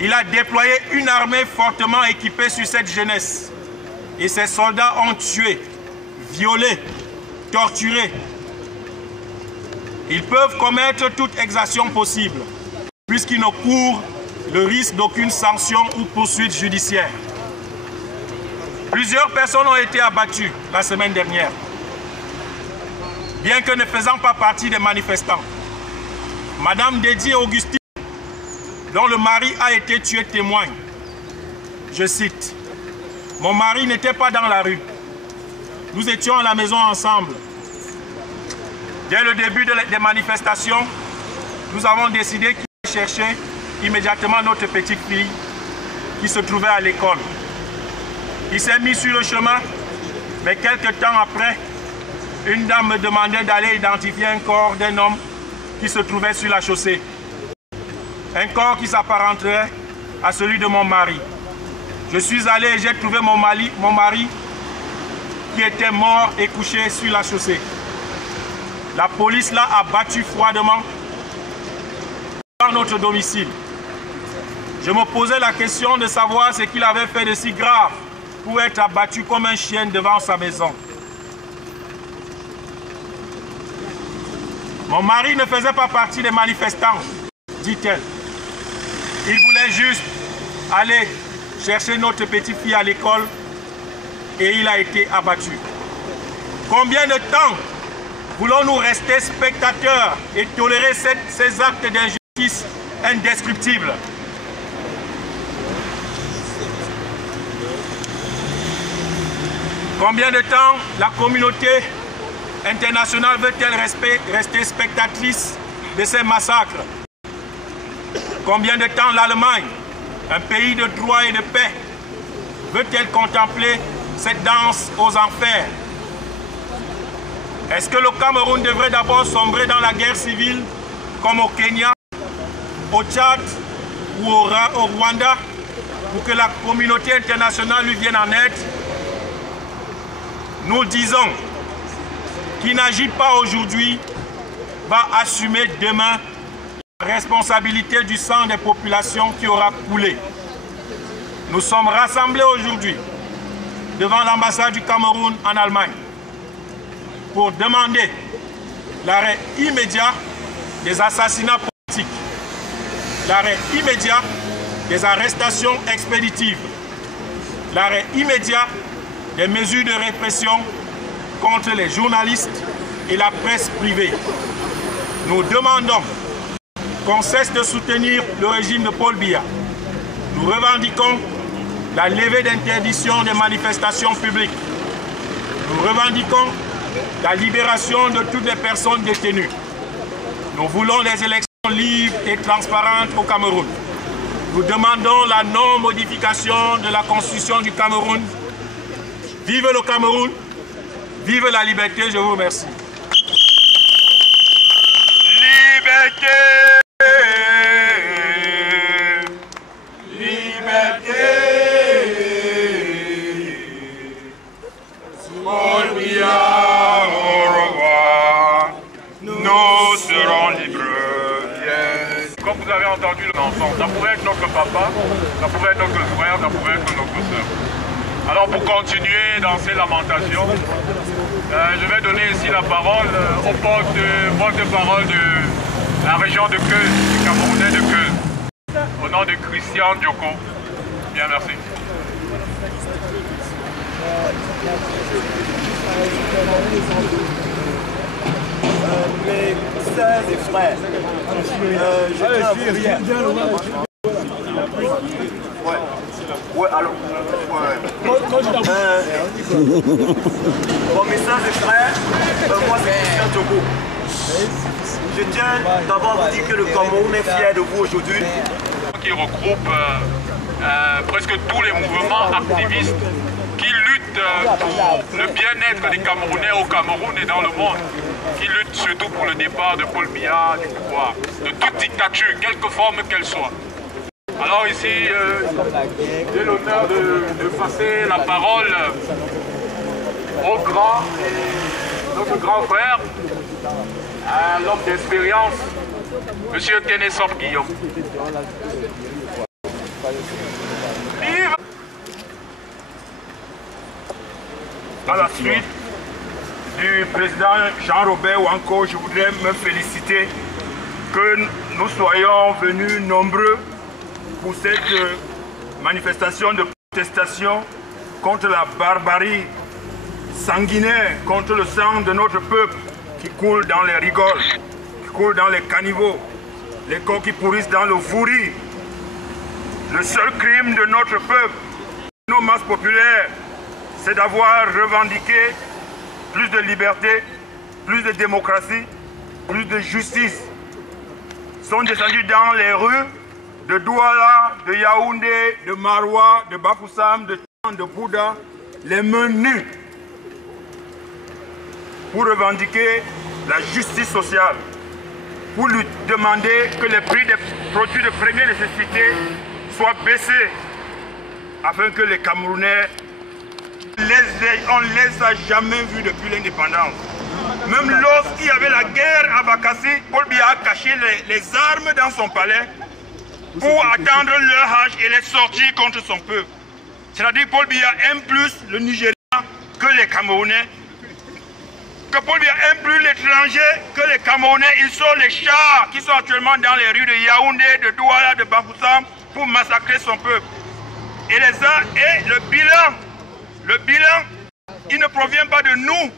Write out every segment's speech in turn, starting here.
Il a déployé une armée fortement équipée sur cette jeunesse. Et ses soldats ont tué, violé, torturé. Ils peuvent commettre toute exaction possible, puisqu'ils ne courent le risque d'aucune sanction ou poursuite judiciaire. Plusieurs personnes ont été abattues la semaine dernière, bien que ne faisant pas partie des manifestants. Madame Dédié Augustine, dont le mari a été tué, témoigne. Je cite, « Mon mari n'était pas dans la rue. Nous étions à la maison ensemble. Dès le début des manifestations, nous avons décidé qu'il fallait chercher immédiatement notre petite fille qui se trouvait à l'école. Il s'est mis sur le chemin, mais quelques temps après, une dame me demandait d'aller identifier un corps d'un homme qui se trouvait sur la chaussée. Un corps qui s'apparenterait à celui de mon mari. Je suis allé et j'ai trouvé mon mari qui était mort et couché sur la chaussée. La police l'a abattu froidement dans notre domicile. Je me posais la question de savoir ce qu'il avait fait de si grave pour être abattu comme un chien devant sa maison. Mon mari ne faisait pas partie des manifestants, dit-elle. Il voulait juste aller chercher notre petite fille à l'école et il a été abattu. Combien de temps voulons-nous rester spectateurs et tolérer ces actes d'injustice indescriptibles? Combien de temps la communauté internationale veut-elle rester spectatrice de ces massacres? Combien de temps l'Allemagne, un pays de droit et de paix, veut-elle contempler cette danse aux enfers? Est-ce que le Cameroun devrait d'abord sombrer dans la guerre civile, comme au Kenya, au Tchad ou au Rwanda, pour que la communauté internationale lui vienne en aide? Nous disons, qui n'agit pas aujourd'hui va assumer demain la responsabilité du sang des populations qui aura coulé. Nous sommes rassemblés aujourd'hui devant l'ambassade du Cameroun en Allemagne pour demander l'arrêt immédiat des assassinats politiques, l'arrêt immédiat des arrestations expéditives, l'arrêt immédiat des mesures de répression contre les journalistes et la presse privée. Nous demandons qu'on cesse de soutenir le régime de Paul Biya. Nous revendiquons la levée d'interdiction des manifestations publiques. Nous revendiquons la libération de toutes les personnes détenues. Nous voulons des élections libres et transparentes au Cameroun. Nous demandons la non-modification de la Constitution du Cameroun. Vive le Cameroun! Vive la liberté, je vous remercie. Liberté! Liberté! Paul Biya, au revoir, nous serons libres. Yes. Comme vous avez entendu l'enfant, ça pourrait être notre papa, ça pourrait être notre frère, ça pourrait être notre soeur. Alors pour continuer dans ces lamentations, je vais donner ici la parole au porte-parole de la région de Keuz, du Camerounais de Keuz, au nom de Christian Dioko. Bien, merci. Mes sœurs et frères, je tiens à vous dire... Ouais, alors... Bon, mes sœurs et frères, moi c'est Christian Dioko. Je tiens d'abord à vous dire que le Cameroun est fier de vous aujourd'hui. Qui regroupe presque tous les mouvements activistes qui luttent pour le bien-être des Camerounais au Cameroun et dans le monde, qui luttent surtout pour le départ de Paul Biya du pouvoir, de toute dictature, quelque forme qu'elle soit. Alors ici, j'ai l'honneur de passer la parole au grand, notre grand frère, à l'homme d'expérience, M. Kenessop Guillaume. À la suite du président Jean-Robert Wanko, je voudrais me féliciter que nous soyons venus nombreux pour cette manifestation de protestation contre la barbarie sanguinaire, contre le sang de notre peuple qui coule dans les rigoles, qui coule dans les caniveaux, les corps qui pourrissent dans le vouri. Le seul crime de notre peuple, nos masses populaires, c'est d'avoir revendiqué plus de liberté, plus de démocratie, plus de justice. Ils sont descendus dans les rues de Douala, de Yaoundé, de Maroua, de Bafoussam, de Tchang, de Bouddha, les mains nues, pour revendiquer la justice sociale, pour lui demander que les prix des produits de première nécessité soient baissés, afin que les Camerounais, on ne les a jamais vus depuis l'indépendance. Même lorsqu'il y avait la guerre à Bakassi, Paul Biya a caché les armes dans son palais pour attendre leur âge et les sortir contre son peuple. C'est-à-dire que Paul Biya aime plus le Nigeria que les Camerounais. Que Paul Biya aime plus l'étranger que les Camerounais. Ils sont les chars qui sont actuellement dans les rues de Yaoundé, de Douala, de Bafoussam pour massacrer son peuple. Et le bilan, il ne provient pas de nous,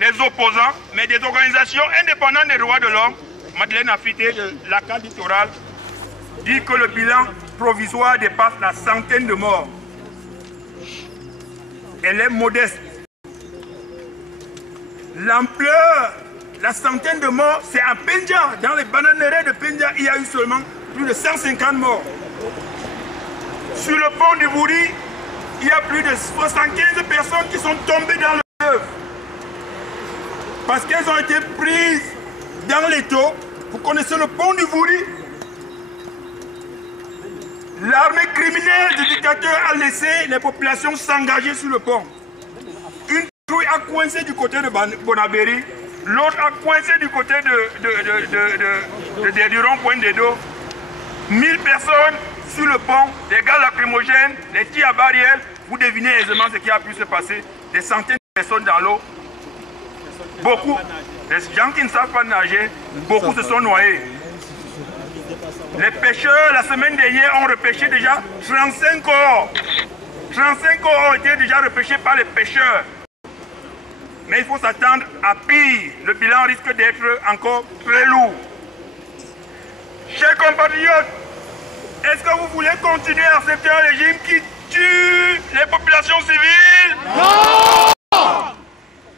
les opposants, mais des organisations indépendantes des droits de l'homme. Madeleine Afité de l'ACA littoral dit que le bilan provisoire dépasse la centaine de morts. Elle est modeste. L'ampleur, la centaine de morts, c'est à Penja. Dans les bananeraies de Penja, il y a eu seulement plus de 150 morts. Sur le pont du Vouri, il y a plus de 75 personnes qui sont tombées dans le fleuve. Parce qu'elles ont été prises dans l'étau. Vous connaissez le pont du Vouri? L'armée criminelle du dictateur a laissé les populations s'engager sur le pont. Une patrouille a coincé du côté de Bonabéry, l'autre a coincé du côté du rond-point d'Edo. 1000 personnes sur le pont, des gaz lacrymogènes, des tirs à barrières. Vous devinez aisément ce qui a pu se passer. Des centaines de personnes dans l'eau. Beaucoup, les gens qui ne savent pas nager, beaucoup se sont noyés. Les pêcheurs, la semaine dernière, ont repêché déjà 35 corps. 35 corps ont été déjà repêchés par les pêcheurs. Mais il faut s'attendre à pire. Le bilan risque d'être encore très lourd. Chers compatriotes, est-ce que vous voulez continuer à accepter un régime qui tue les populations civiles? Non!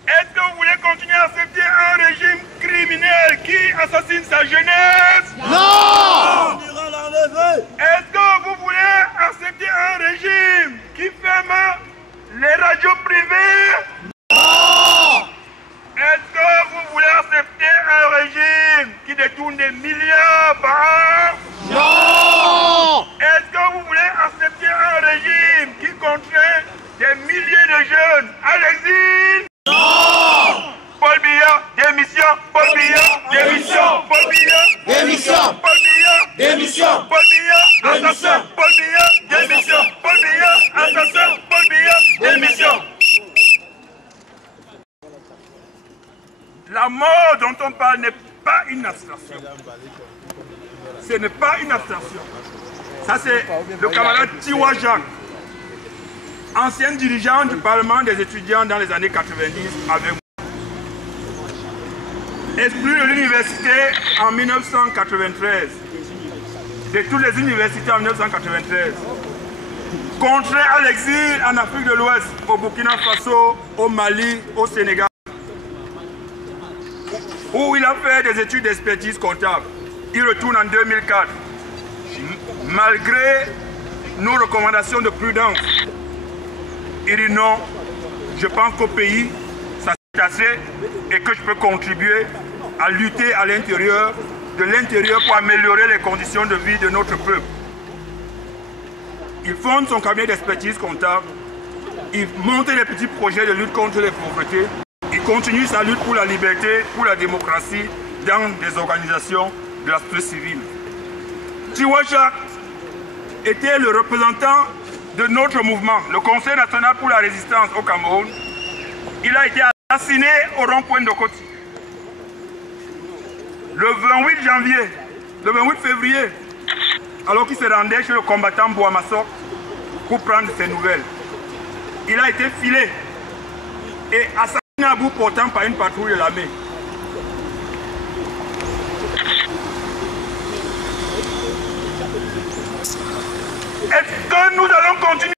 Est-ce que vous voulez continuer à accepter un régime criminel qui assassine sa jeunesse? Non! Est-ce que vous voulez accepter un régime qui ferme les radios privées? Non! Est-ce que vous voulez accepter un régime qui détourne des milliards par an? Non! Est-ce que vous voulez accepter un régime qui contraint des milliers de jeunes à l'exil? Non! Paul Biya, démission! Paul Biya, démission! Paul Biya, démission! Paul Biya, démission! Paul Biya, assassin! Paul Biya, démission! Paul Biya, assassin! Paul Biya, démission! La mort dont on parle n'est pas une abstraction. Ce n'est pas une abstraction. Ça, c'est le camarade Tiwa Jacques, ancien dirigeant du Parlement des étudiants dans les années 90 avec moi. Exclu de l'université en 1993, de toutes les universités en 1993. Contraint à l'exil en Afrique de l'Ouest, au Burkina Faso, au Mali, au Sénégal, où il a fait des études d'expertise comptable. Il retourne en 2004. Malgré nos recommandations de prudence, il dit non, je pense qu'au pays, ça s'est assez et que je peux contribuer à lutter à l'intérieur, de l'intérieur pour améliorer les conditions de vie de notre peuple. Il fonde son cabinet d'expertise comptable, il monte les petits projets de lutte contre les pauvretés, il continue sa lutte pour la liberté, pour la démocratie dans des organisations de la société civile. Tiwa Jacques était le représentant de notre mouvement, le Conseil national pour la résistance au Cameroun. Il a été assassiné au rond-point de Koti. Le 28 février, alors qu'il se rendait chez le combattant Bouamassok pour prendre ses nouvelles. Il a été filé et assassiné à bout portant par une patrouille de l'armée. Est-ce que nous allons continuer